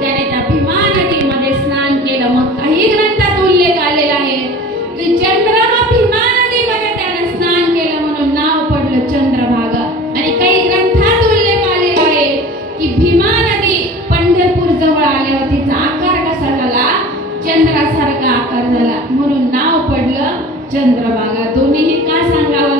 त्याने त्या भीमा नदीमध्ये स्नान केलं। मग काही ग्रंथात उल्लेख आलेला आहे की चंद्रमा भीमा नदीमध्ये त्याने स्नान केलं म्हणून नाव पडलं चंद्रभागा। आणि काही ग्रंथात उल्लेख आलेला आहे की भीमा नदी पंढरपूर जवळ आल्यावर तिचा आकार कसा झाला, चंद्रासारखा आकार झाला म्हणून नाव पडलं चंद्रभागा। दोन्हीही का सांगावं